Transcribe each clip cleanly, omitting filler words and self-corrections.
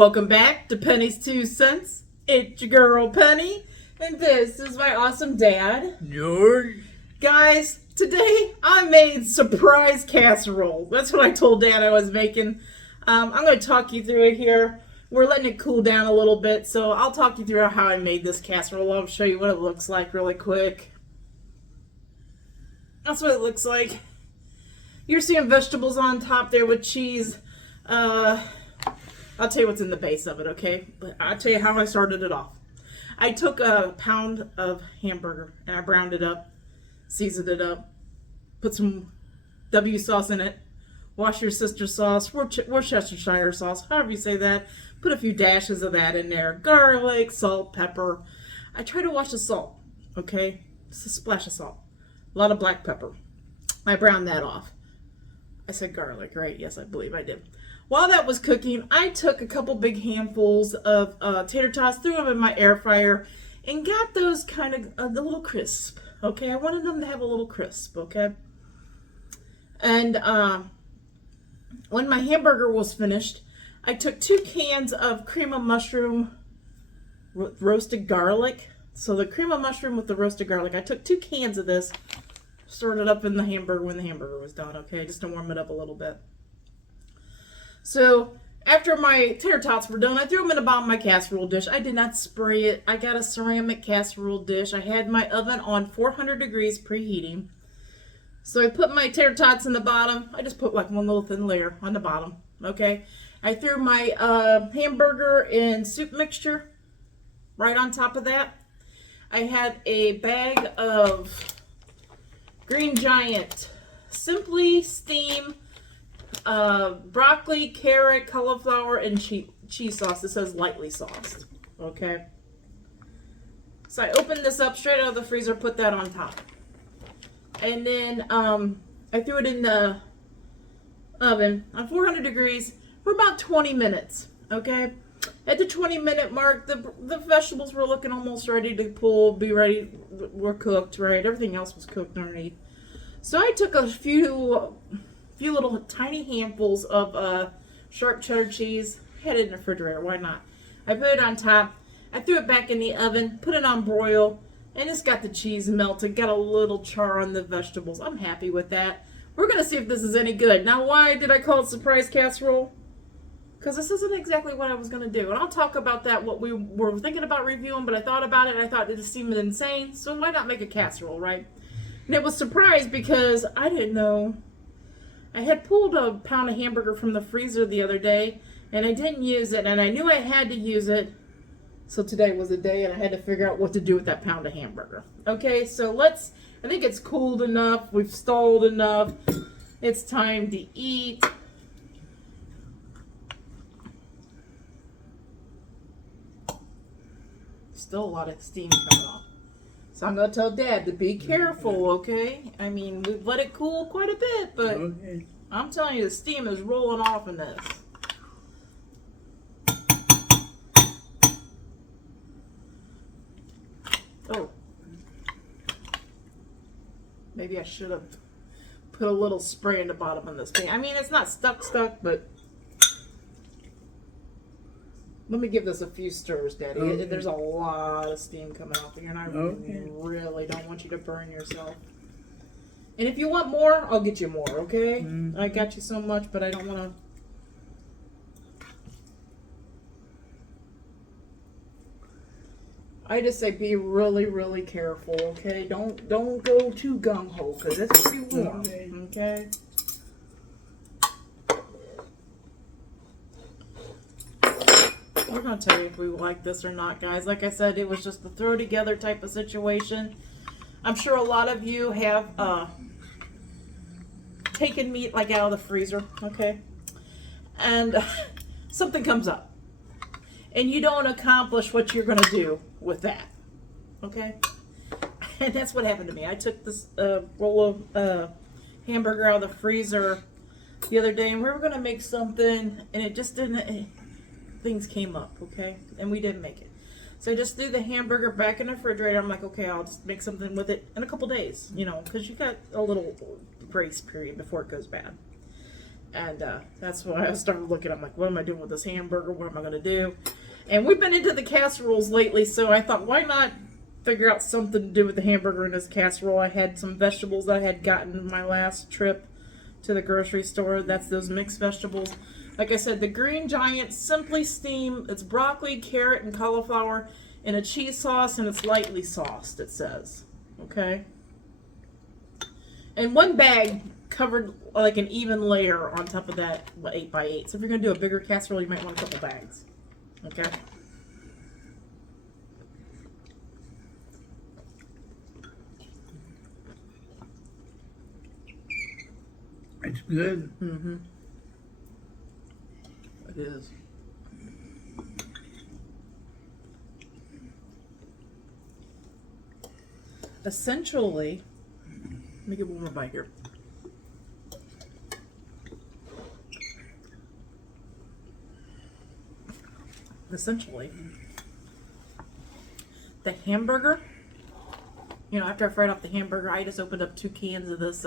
Welcome back to Penny's 2 Cents. It's your girl Penny, and this is my awesome dad, George. Guys, today I made surprise casserole. That's what I told Dad I was making. I'm going to talk you through it here. We're letting it cool down a little bit, so I'll talk you through how I made this casserole. I'll show you what it looks like really quick. That's what it looks like. You're seeing vegetables on top there with cheese. I'll tell you what's in the base of it, okay? But I'll tell you how I started it off. I took a pound of hamburger and I browned it up, seasoned it up, put some W sauce in it, Worcestershire sauce, Worcestershire sauce, however you say that. Put a few dashes of that in there. Garlic, salt, pepper. I try to watch the salt, okay? Just a splash of salt. A lot of black pepper. I browned that off. I said garlic, right? Yes, I believe I did. While that was cooking, I took a couple big handfuls of tater tots, threw them in my air fryer, and got those kind of a little crisp, okay? I wanted them to have a little crisp, okay? And when my hamburger was finished, I took 2 cans of cream of mushroom roasted garlic. So the cream of mushroom with the roasted garlic, I took 2 cans of this, stirred it up in the hamburger when the hamburger was done, okay? Just to warm it up a little bit. So after my tater tots were done, I threw them in the bottom of my casserole dish. I did not spray it. I got a ceramic casserole dish. I had my oven on 400 degrees preheating. So I put my tater tots in the bottom. I just put like one little thin layer on the bottom, okay? I threw my hamburger and soup mixture right on top of that. I had a bag of Green Giant Simply Steam broccoli, carrot, cauliflower, and cheese sauce. It says lightly sauced, okay? So I opened this up straight out of the freezer, put that on top. And then I threw it in the oven on 400 degrees for about 20 minutes, okay? At the 20-minute mark, the vegetables were looking almost ready to pull, be ready, were cooked, right? Everything else was cooked underneath. So I took a few little tiny handfuls of sharp cheddar cheese, had it in the refrigerator, why not? I put it on top, I threw it back in the oven, put it on broil, and it's got the cheese melted, got a little char on the vegetables. I'm happy with that. We're going to see if this is any good. Now, why did I call it surprise casserole? Because this isn't exactly what I was going to do. And I'll talk about that, what we were thinking about reviewing, but I thought about it and I thought it just seemed insane. So why not make a casserole, right? And it was surprised because I didn't know. I had pulled a pound of hamburger from the freezer the other day and I didn't use it and I knew I had to use it. So today was the day and I had to figure out what to do with that pound of hamburger. Okay, so I think it's cooled enough. We've stalled enough. It's time to eat. Still a lot of steam coming off. So I'm going to tell Dad to be careful, okay? I mean, we've let it cool quite a bit, but okay. I'm telling you, the steam is rolling off in this. Oh. Maybe I should have put a little spray in the bottom of this pan. I mean, it's not stuck, but let me give this a few stirs, Daddy. Okay. There's a lot of steam coming off here, and I really don't want you to burn yourself. And if you want more, I'll get you more, okay? I got you so much, but I don't want to. I just say be really, really careful, okay? Don't go too gung-ho, because it's pretty warm, okay? We're going to tell you if we like this or not, guys. Like I said, it was just a throw together type of situation. I'm sure a lot of you have taken meat like out of the freezer, okay? And something comes up. And you don't accomplish what you're going to do with that, okay? And that's what happened to me. I took this roll of hamburger out of the freezer the other day, and we were going to make something, and it just didn't. Things came up, okay? And we didn't make it. So I just threw the hamburger back in the refrigerator. I'm like, okay, I'll just make something with it in a couple days, you know, because you got a little grace period before it goes bad. And that's why I started looking. I'm like, what am I doing with this hamburger? What am I going to do? And we've been into the casseroles lately, so I thought, why not figure out something to do with the hamburger in this casserole? I had some vegetables that I had gotten my last trip to the grocery store. That's those mixed vegetables. Like I said, the Green Giant Simply Steam. It's broccoli, carrot, and cauliflower in a cheese sauce, and it's lightly sauced, it says. Okay? And one bag covered like an even layer on top of that 8x8. So if you're going to do a bigger casserole, you might want a couple bags. Okay? It's good. Mm-hmm. It is. Essentially, let me get one more bite here. Essentially, the hamburger, you know, after I fried off the hamburger, I just opened up 2 cans of this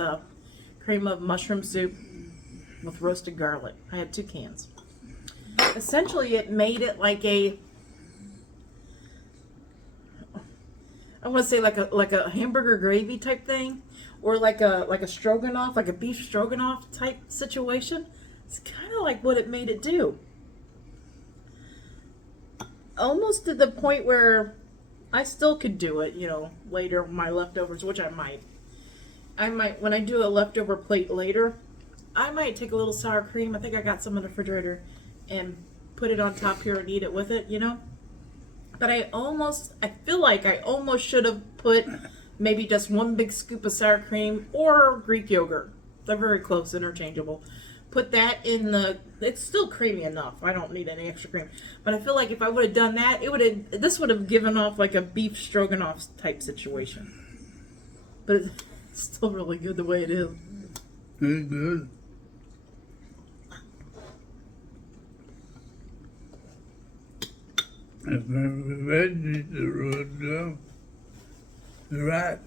cream of mushroom soup with roasted garlic. I had 2 cans. Essentially, it made it like a, I want to say like a hamburger gravy type thing, or like a stroganoff, like a beef stroganoff type situation. It's kind of like what it made it do. Almost to the point where I still could do it, you know, later, my leftovers, which I might, when I do a leftover plate later, I might take a little sour cream. I think I got some in the refrigerator, and put it on top here and eat it with it, you know. But I feel like I almost should have put maybe just 1 big scoop of sour cream or Greek yogurt. They're very close, interchangeable. Put that in it's still creamy enough. I don't need any extra cream. But I feel like if I would have done that, this would have given off like a beef stroganoff type situation. But it's still really good the way it is. Very good. If the veggies are really good, you're right.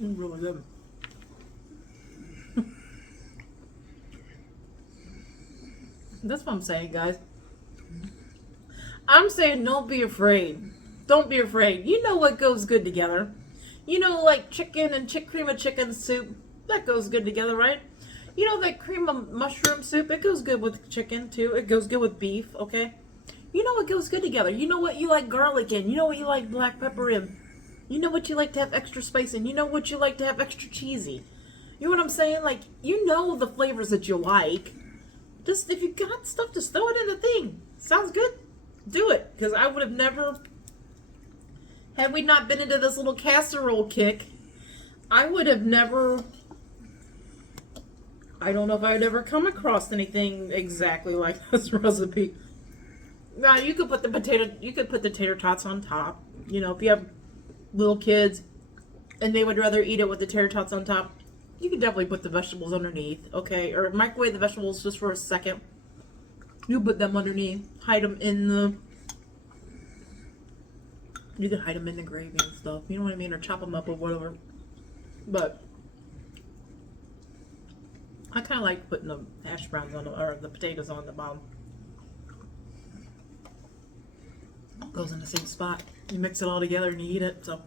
It's really good. That's what I'm saying, guys. I'm saying don't be afraid. Don't be afraid. You know what goes good together. You know, like chicken and cream of chicken soup. That goes good together, right? You know that cream of mushroom soup? It goes good with chicken, too. It goes good with beef, okay? You know what goes good together. You know what you like garlic in. You know what you like black pepper in. You know what you like to have extra spice in. You know what you like to have extra cheesy. You know what I'm saying? Like, you know the flavors that you like. Just, if you got stuff, just throw it in the thing. Sounds good? Do it. Because I would have never, had we not been into this little casserole kick, I would have never, I don't know if I would ever come across anything exactly like this recipe. Now, you could put the tater tots on top. You know, if you have little kids and they would rather eat it with the tater tots on top, you can definitely put the vegetables underneath, okay? Or microwave the vegetables just for a second. You put them underneath, hide them in the, you can hide them in the gravy and stuff, you know what I mean? Or chop them up or whatever. But I kind of like putting the hash browns on or the potatoes on the bottom. Goes in the same spot. You mix it all together and you eat it, so.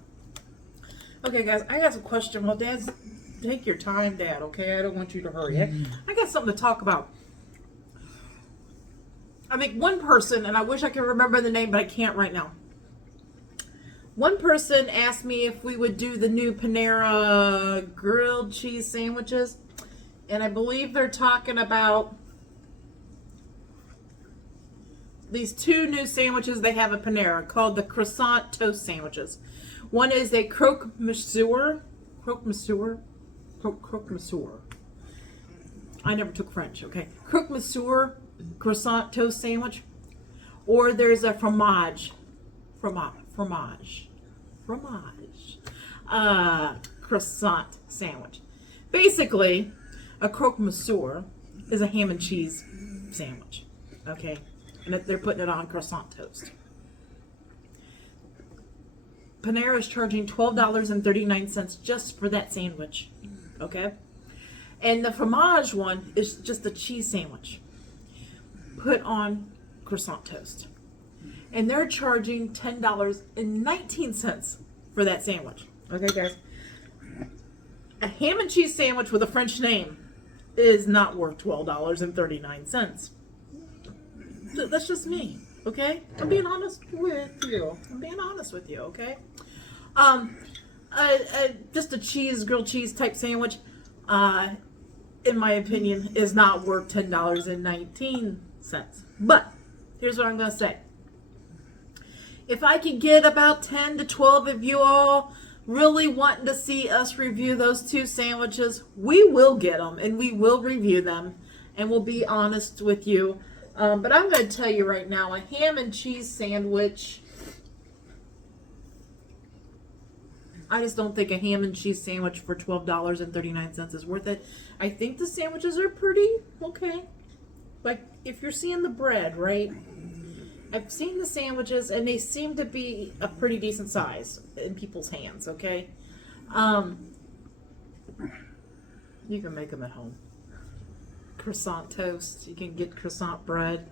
Okay, guys, I got some question. Well, Dad's, take your time, Dad, okay? I don't want you to hurry. I got something to talk about. I think one person, and I wish I could remember the name, but I can't right now. One person asked me if we would do the new Panera grilled cheese sandwiches. And I believe they're talking about these 2 new sandwiches they have at Panera called the croissant toast sandwiches. One is a croque monsieur. I never took French, okay? Croque monsieur croissant toast sandwich. Or there's a fromage croissant sandwich. Basically, a croque monsieur is a ham and cheese sandwich, okay? And they're putting it on croissant toast. Panera is charging $12.39 just for that sandwich, okay? And the fromage one is just a cheese sandwich put on croissant toast. And they're charging $10.19 for that sandwich. Okay, guys? A ham and cheese sandwich with a French name is not worth $12.39. That's just me, okay? I'm being honest with you. Okay? Just a grilled cheese type sandwich, in my opinion, is not worth $10.19. But here's what I'm going to say. If I could get about 10 to 12 of you all really wanting to see us review those two sandwiches, we will get them and we will review them and we'll be honest with you. But I'm going to tell you right now, a ham and cheese sandwich, I just don't think a ham and cheese sandwich for $12.39 is worth it. I think the sandwiches are pretty okay. Like, if you're seeing the bread, right? I've seen the sandwiches, and they seem to be a pretty decent size in people's hands, okay? You can make them at home. Croissant toast. You can get croissant bread.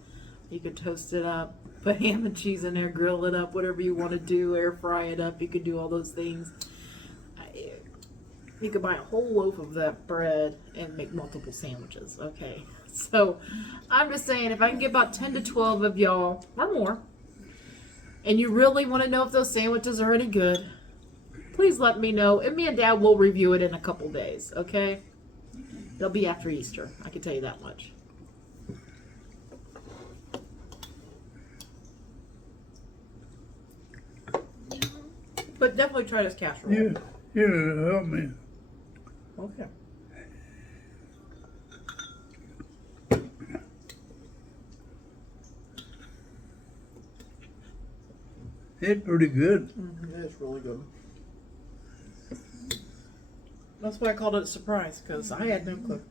You can toast it up. Put ham and cheese in there, grill it up, whatever you want to do, air fry it up. You could do all those things. You could buy a whole loaf of that bread and make multiple sandwiches, okay? So, I'm just saying, if I can get about 10 to 12 of y'all, or more, and you really want to know if those sandwiches are any good, please let me know, and me and Dad will review it in a couple days, okay? They'll be after Easter, I can tell you that much. But definitely try this casserole. Yeah, help me. Okay. It's pretty good. It's really good. That's why I called it a surprise, because I had no clue.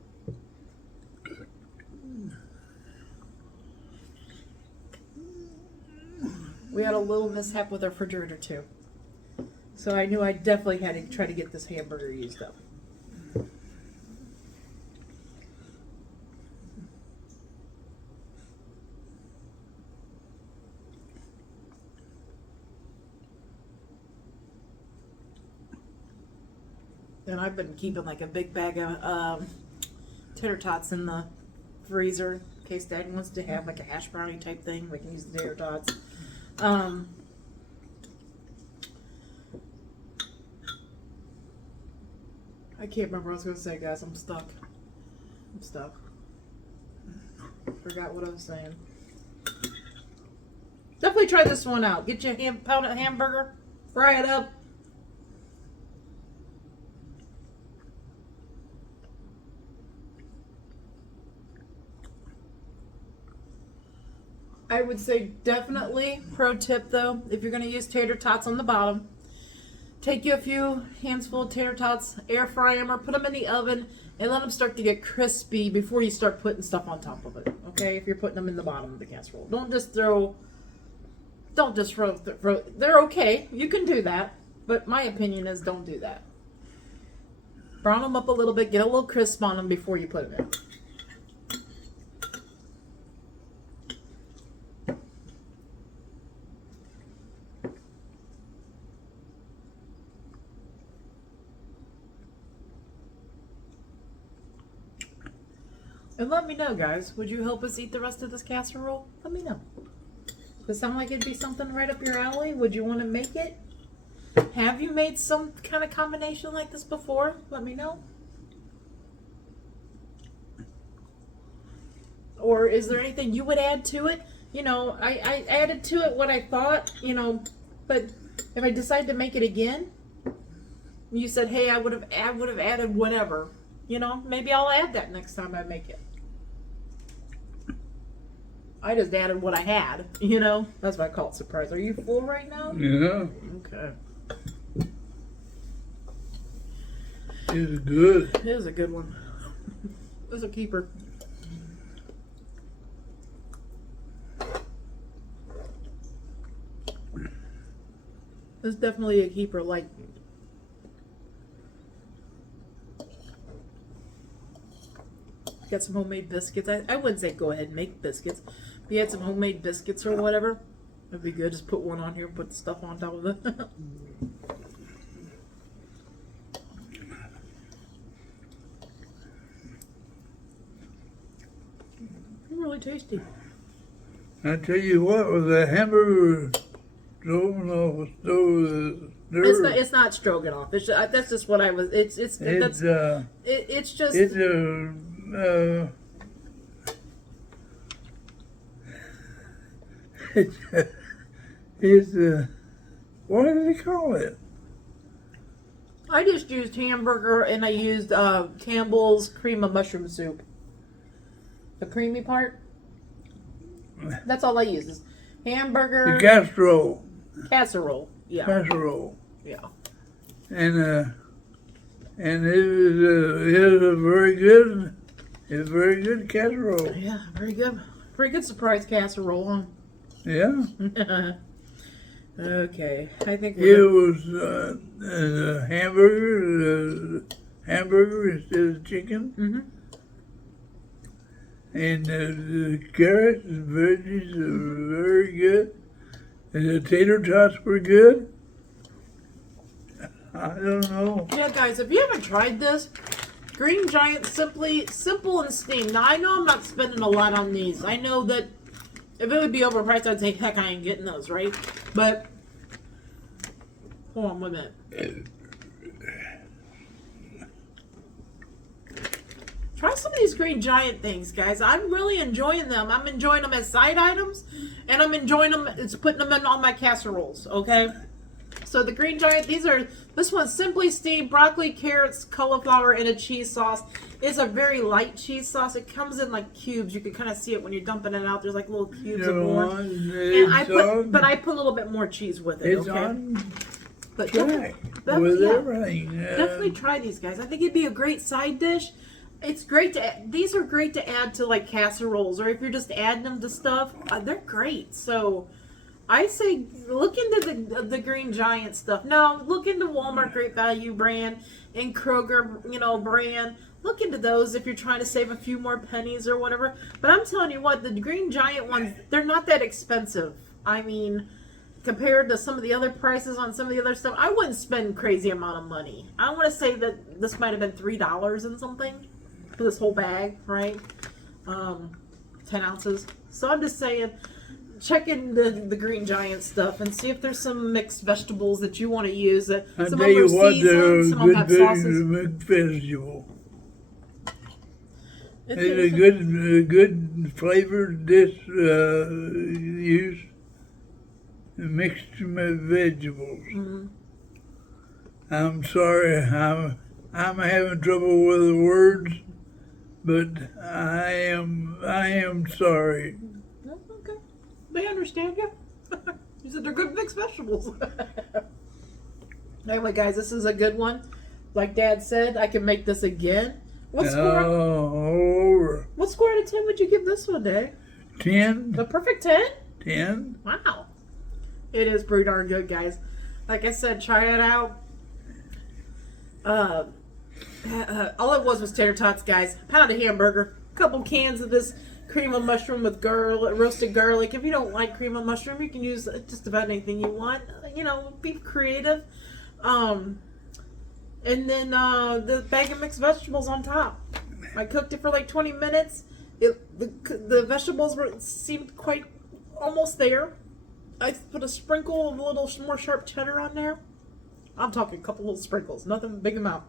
We had a little mishap with our refrigerator too. So I knew I definitely had to try to get this hamburger used up. And I've been keeping like a big bag of tater tots in the freezer in case Dad wants to have like a hash brownie type thing. We can use the tater tots. I can't remember what I was going to say, guys. I'm stuck. Forgot what I was saying. Definitely try this one out. Get you a pound of hamburger, fry it up. I would say definitely, pro tip though, if you're going to use tater tots on the bottom, take you a few handfuls of tater tots, air fry them or put them in the oven and let them start to get crispy before you start putting stuff on top of it. Okay, if you're putting them in the bottom of the casserole. Don't just throw, they're okay. You can do that. But my opinion is don't do that. Brown them up a little bit, get a little crisp on them before you put them in. And let me know, guys. Would you help us eat the rest of this casserole? Let me know. Does it sound like it'd be something right up your alley? Would you want to make it? Have you made some kind of combination like this before? Let me know. Or is there anything you would add to it? You know, I added to it what I thought, you know, but if I decide to make it again, you said, hey, I would have added whatever. You know, maybe I'll add that next time I make it. I just added what I had, you know. That's why I call it surprise. Are you full right now? Yeah. Okay. It's good. It is a good one. It's a keeper. It's definitely a keeper. Like, Got some homemade biscuits. I wouldn't say go ahead and make biscuits. If you had some homemade biscuits or whatever, it'd be good. Just put one on here and put the stuff on top of it. Really tasty. I tell you what, with a hamburger thrown off a stove, It's not stroganoff. It's just, that's just what I was. It's just. it's what do they call it? I just used hamburger and I used Campbell's cream of mushroom soup. The creamy part. That's all I use is hamburger. The casserole. Casserole. Yeah. Casserole. Yeah. And it was a very good, casserole. Yeah, very good. Pretty good surprise casserole, huh? Yeah. Okay, I think It was a hamburger instead of chicken. Mm-hmm. And the carrots and veggies are very good. And the tater tots were good. I don't know. Yeah, guys, if you haven't tried this, Green Giant simple and steamed. Now, I know I'm not spending a lot on these. I know that if it would be overpriced, I'd say, heck, I ain't getting those, right? But, hold on 1 minute. Try some of these Green Giant things, guys. I'm really enjoying them. I'm enjoying them as side items, and I'm enjoying them as putting them in all my casseroles, okay? So the Green Giant, this one's simply steamed broccoli, carrots, cauliflower, and a cheese sauce. It's a very light cheese sauce. It comes in like cubes. You can kind of see it when you're dumping it out. There's like little cubes of orange. And I put a little bit more cheese with it, it's okay? on But track definitely, with everything. definitely try these, guys. I think it'd be a great side dish. It's great to these are great to add to like casseroles, or if you're just adding them to stuff, they're great. So I say look into the Green Giant stuff. Now look into Walmart Great Value brand and Kroger, brand. Look into those if you're trying to save a few more pennies or whatever. But I'm telling you what, the Green Giant ones, they're not that expensive. I mean, compared to some of the other prices on some of the other stuff, I wouldn't spend crazy amount of money. I want to say that this might have been $3 and something for this whole bag, right? 10 ounces. So I'm just saying, check in the Green Giant stuff and see if there's some mixed vegetables that you want to use. I'll Some tell of them you are what, seasoned, some of them have sauces. mixed vegetable. It's It's a good flavored dish use mixed with vegetables. Mm-hmm. I'm sorry, I'm having trouble with the words, but I am sorry. That's okay. They understand you. You said they're good mixed vegetables. Anyway, guys, this is a good one. Like Dad said, I can make this again. What score? All over. What score out of 10 would you give this one, Dad? 10. A perfect 10? 10. Wow. It is pretty darn good, guys. Like I said, try it out. All it was tater tots, guys. Pound of hamburger, couple cans of this cream of mushroom with roasted garlic. If you don't like cream of mushroom, you can use just about anything you want. Be creative. And then the bag of mixed vegetables on top. I cooked it for like 20 minutes. The vegetables seemed quite almost there. I put a sprinkle of a little more sharp cheddar on there. I'm talking a couple little sprinkles, nothing big amount.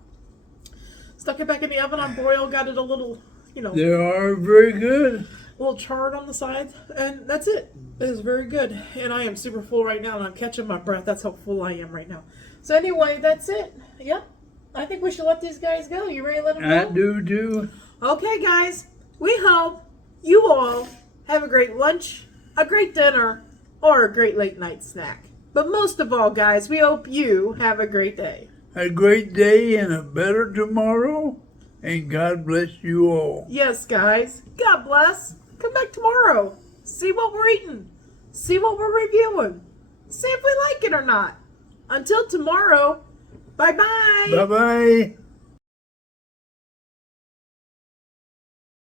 Stuck it back in the oven on broil, got it a little, They are very good. a little charred on the sides, and that's it. It is very good. And I am super full right now, and I'm catching my breath. That's how full I am right now. So anyway, that's it. Yep. I think we should let these guys go. You ready to let them go? I do too. Okay, guys. We hope you all have a great lunch, a great dinner, or a great late night snack. But most of all, guys, we hope you have a great day. A great day and a better tomorrow. And God bless you all. Yes, guys. God bless. Come back tomorrow. See what we're eating. See what we're reviewing. See if we like it or not. Until tomorrow, bye-bye. Bye-bye.